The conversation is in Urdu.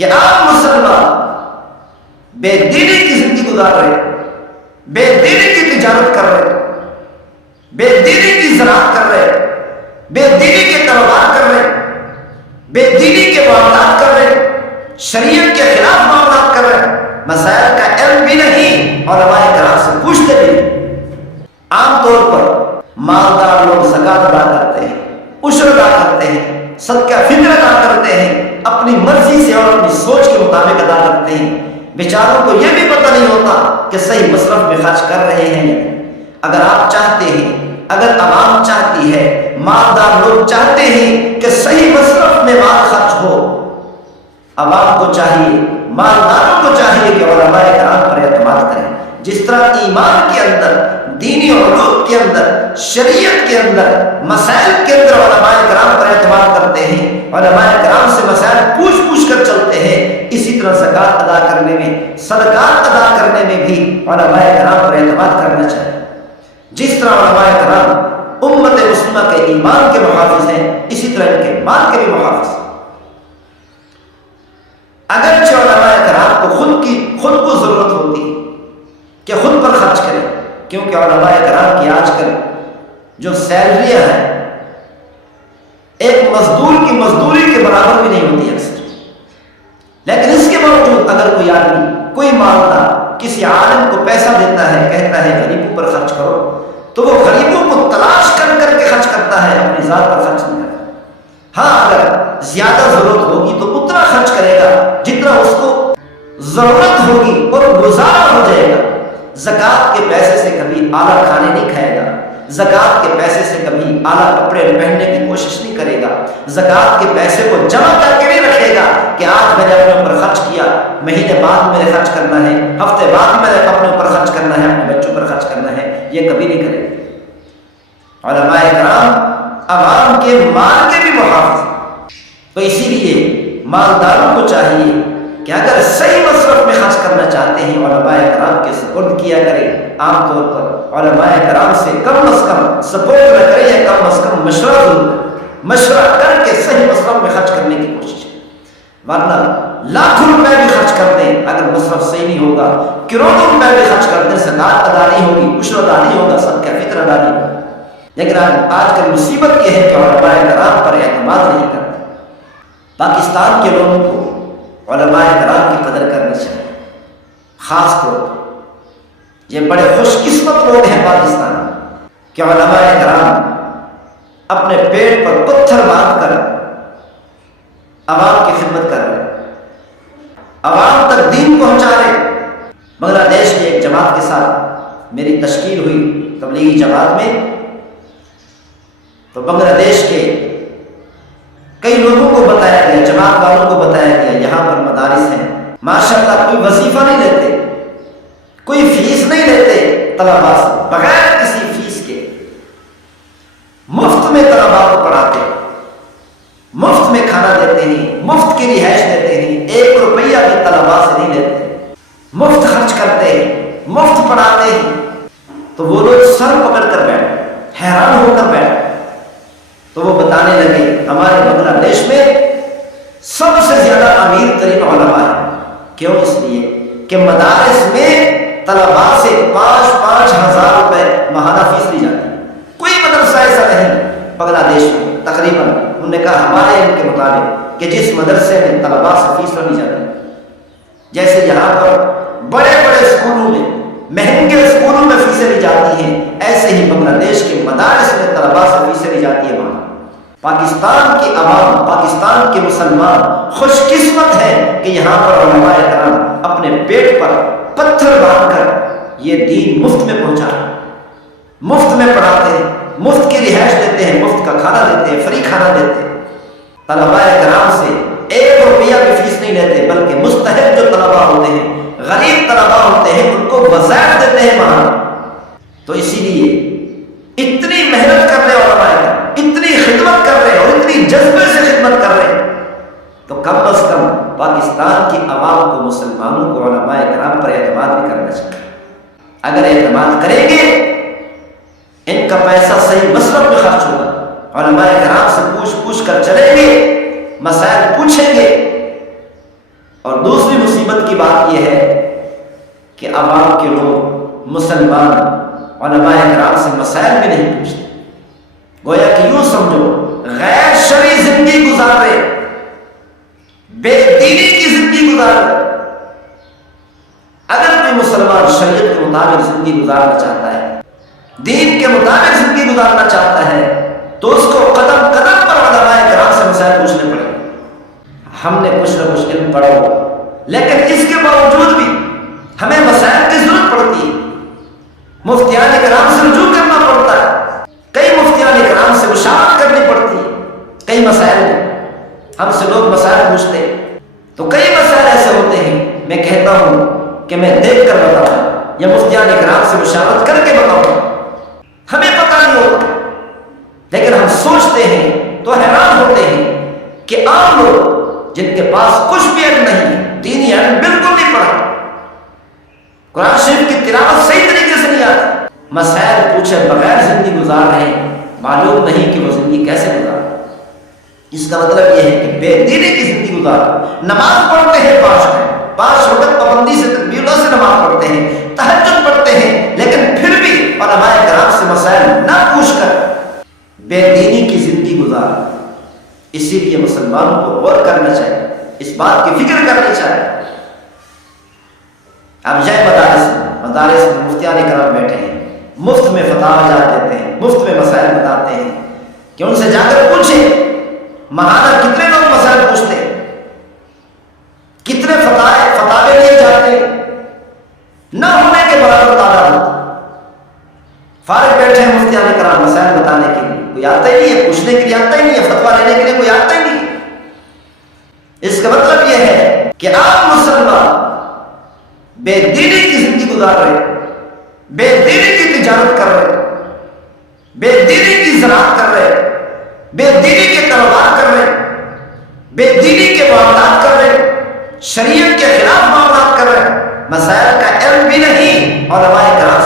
کہ آپ مسلمان بے دینی کی زندگی گزار رہے، بے دینی کی تجارت کر رہے، بے دینی کی زراعت کر رہے، بے دینی کے کاروبار کر رہے، بے دینی کے معاملات کر رہے، شریعت کے خلاف معاملات کر رہے، مسائل کا علم بھی نہیں اور علماء کرام سے پوچھتے بھی نہیں۔ عام طور پر مالدار لوگ زکوٰۃ ادا کرتے ہیں، عشر ادا کرتے ہیں، صدقہ فطر ادا کرتے ہیں، اپنی مرضی سے اور اپنی سوچ کے مطابق ادا کرتے ہیں۔ بیچاروں کو یہ بھی پتہ نہیں ہوتا کہ صحیح مصرف میں خرچ کر رہے ہیں یا نہیں۔ اگر آپ چاہتے ہیں، اگر عوام چاہتی ہے، مالدار لوگ چاہتے ہیں کہ صحیح مصرف میں مال خرچ ہو، عوام کو چاہیے، مالداروں کو چاہیے کہ علماء کرام پر اعتماد کریں۔ جس طرح ایمان کے اندر، دینی علوم کے اندر، شریعت کے اندر، مسائل کے اندر علماء کرام پر اعتماد کرتے ہیں، علماء کرام سے مسائل پوچھ کر چلتے ہیں، اسی طرح زکوٰۃ ادا کرنے میں، صدقات ادا کرنے میں بھی علماء کرام پر اعتماد کرنا چاہیے۔ جس طرح علماء کرام امت مسلمہ کے ایمان کے محافظ ہیں، اسی طرح ان کے مال کے بھی محافظ ہیں۔ اگرچہ علماء کرام کو خود کو ضرورت ہوتی ہے کہ خود پر خرچ کریں، کیونکہ علماء کرام کی آج کل جو سیلریاں ہیں ایک مزدور کی مزدوری کے برابر بھی نہیں ہوتی اکثر، لیکن اس کے باوجود اگر کوئی آدمی، کوئی مالدار کسی عالم کو پیسہ دیتا ہے، کہتا ہے غریبوں پر خرچ کرو، تو وہ غریبوں کو تلاش کر کے خرچ کرتا ہے، اپنی ذات پر خرچ نہیں کرتا۔ ہاں اگر زیادہ ضرورت ہوگی تو اتنا خرچ کرے گا جتنا اس کو ضرورت ہوگی اور گزارا ہو جائے گا۔ زکوٰۃ کے پیسے سے کبھی اعلیٰ کھانے نہیں کھائے گا، زکوٰۃ کے پیسے سے کبھی اعلیٰ کپڑے پہننے کی کوشش نہیں کرے گا، زکوٰۃ کے پیسے کو جمع کر کے نہیں رکھے گا کہ آج میں نے اپنے اوپر خرچ کیا، مہینے بعد میں نے خرچ کرنا ہے، ہفتے بعد میں نے اپنے اوپر خرچ کرنا ہے، اپنے بچوں پر خرچ کرنا ہے، یہ کبھی نہیں کرے گا۔ علماء کرام عوام کے مال کے بھی محافظ، تو اسی لیے مالداروں کو چاہیے کہ اگر صحیح مصرف میں خرچ کرنا چاہتے ہیں علماء کرام کے سپرد کیا کریں۔ عام طور پر علماء کرام سے کم از کم سپورٹ نہ کریں، یا کم از کم مشورہ ضرور کریں، مشورہ کر کے صحیح مصرف میں خرچ کرنے کی کوشش کریں، ورنہ لاکھوں روپے بھی خرچ کر دیں، اگر مصرف صحیح نہیں ہوگا، کروڑوں روپے بھی خرچ کر دیں، زکوٰۃ ادا نہیں ہوگی، عشر ادا نہیں ہوگا، صدقہ فطر ادا نہیں ہوگا۔ لیکن آج کل مصیبت یہ ہے کہ علماء کرام پر اعتماد نہیں کرتے۔ پاکستان کے لوگوں کو علماء کرام کی قدر کرنی چاہیے، خاص طور پر یہ بڑے خوش قسمت لوگ ہیں پاکستان میں کہ علماء کرام اپنے پیٹ پر پتھر باندھ کر عوام کی خدمت کر رہے ہیں، عوام تک دین پہنچا رہے ہیں۔ بنگلہ دیش میں ایک جماعت کے ساتھ میری تشکیل ہوئی تبلیغی جماعت میں، تو بنگلہ دیش کے کئی لوگوں کو بتایا گیا، جماعت والوں کو بتایا گیا یہاں پر مدارس ہیں، ماشاءاللہ کوئی وظیفہ نہیں لیتے، کوئی فیس نہیں لیتے طلباء سے، بغیر کسی فیس کے مفت میں طلباء کو پڑھاتے ہیں، مفت میں کھانا دیتے ہیں، مفت کی رہائش دیتے ہیں، 1 روپیہ بھی طلباء سے نہیں لیتے، مفت خرچ کرتے ہیں، مفت پڑھاتے ہیں۔ تو وہ لوگ سر پکڑ کر بیٹھے، حیران ہو کر بیٹھے، تو وہ بتانے لگے ہمارے بنگلہ دیش میں سب سے زیادہ امیر ترین علماء ہیں۔ کیوں؟ اس لیے کہ مدارس میں طلباء سے 5-5 ہزار روپے ماہانہ فیس لی جاتی ہے۔ کوئی مدرسہ ایسا نہیں بنگلہ دیش میں تقریباً، انہوں نے کہا ہمارے علم کے مطابق، کہ جس مدرسے میں طلباء سے فیس لی جاتی ہے۔ جیسے یہاں پر بڑے بڑے اسکولوں میں، مہنگے اسکولوں میں فیسیں لی جاتی ہیں، ایسے ہی بنگلہ دیش کے مدارس میں طلباء سے فیسیں لی جاتی ہے۔ وہاں پاکستان کی عوام، پاکستان کے مسلمان خوش قسمت ہیں کہ یہاں پر علماء کرام اپنے پیٹ پر پتھر باندھ کر یہ دین مفت میں پہنچا رہے ہیں، مفت میں پڑھاتے ہیں، مفت کی رہائش دیتے ہیں، مفت کا کھانا دیتے ہیں، فری کھانا دیتے ہیں۔ طلباء کرام سے 1 روپیہ بھی فیس نہیں لیتے، بلکہ مستحق جو طلباء ہوتے ہیں، غریب طلباء ہوتے ہیں، ان کو وظائف دیتے ہیں وہاں۔ تو اسی لیے اتنی محنت کر رہے علماء کرام، اتنی خدمت کر رہے اور اتنی جذبے سے خدمت کر رہے، تو کم از کم پاکستان کی عوام کو، مسلمانوں کو علماء کرام پر اعتماد بھی کرنا چاہیے۔ اگر اعتماد کریں گے، ان کا پیسہ صحیح مصرف میں خرچ ہوگا، علماء کرام سے پوچھ کر چلیں گے، مسائل پوچھیں گے، اور دوسری مصیبت کی بات یہ ہے کہ عوام کے لوگ مسلمان علماء کرام سے مسائل بھی نہیں پوچھتے، گویا کہ یوں سمجھو غیر شرعی زندگی گزار رہے، بے دینی کی زندگی گزار رہے۔ اگر کوئی مسلمان شریعت کے مطابق زندگی گزارنا چاہتا ہے، دین کے مطابق زندگی گزارنا چاہتا ہے، تو اس کو قدم قدم پر علماء کرام سے مسائل پوچھنے پڑیں۔ ہم نے کچھ نہ کچھ علم پڑھا ہو، لیکن اس کے باوجود بھی ہمیں مسائل کی ضرورت پڑتی ہے، مفتیان کرام سے رجوع کرنا پڑتا ہے، کئی مفتیان کرام سے مشاورت کرنی پڑتی ہے۔ کئی مسائل ہم سے لوگ مسائل پوچھتے ہیں، تو کئی مسائل ایسے ہوتے ہیں میں کہتا ہوں کہ میں دیکھ کر بتاؤں یا مفتیان کرام سے مشاورت کر کے بتاؤں، ہمیں پتہ نہیں ہوتا، لیکن ہم سوچتے ہیں تو حیران ہوتے ہیں کہ عام لوگ جن کے پاس کچھ بھی علم نہیں، دینی علم بالکل نہیں پڑھا، قرآن شریف کی تلاوت صحیح طریقے سے نہیں آتی، مسائل پوچھے بغیر زندگی گزار رہے ہیں، معلوم نہیں کہ وہ زندگی کیسے گزار۔ اس کا مطلب یہ ہے کہ بے دینی کی زندگی گزار، نماز پڑھتے ہیں 5 وقت پابندی سے تکبیروں سے نماز پڑھتے ہیں، تہجد پڑھتے ہیں، لیکن پھر بھی علماء کرام سے مسائل نہ پوچھ کر بے دینی کی زندگی گزار۔ اسی لیے مسلمانوں کو غور کرنا چاہیے، اس بات کی فکر کرنی چاہیے۔ اب جائے مدارس میں مفتیان کرام بیٹھے ہیں، مفت میں فتاوی دیتے ہیں، مفت میں مسائل بتاتے ہیں، کہ ان سے جا کر پوچھیں ماہانہ کتنے لوگ مسائل پوچھتے ہیں، کتنے فتاوے لیے جاتے ہیں، نہ ہونے کے برابر تعداد ہوتا۔ فارغ بیٹھے ہیں مفتیان کرام مسائل بتانے کے لیے، کوئی آتا ہی نہیں ہے، پوچھنے کے لیے آتا ہی نہیں ہے، فتویٰ لینے کے لیے کوئی آتا ہی نہیں ہے۔ اس کا مطلب یہ ہے کہ آپ مسلمان بے دینی کی زندگی گزار رہے، بے دینی کی تجارت کر رہے، بے دینی کی زراعت کر رہے، بے دینی کے کاروبار کر رہے، بے دینی کے معاملات کر رہے، شریعت کے خلاف معاملات کر رہے، مسائل کا علم بھی نہیں اور علماء کرام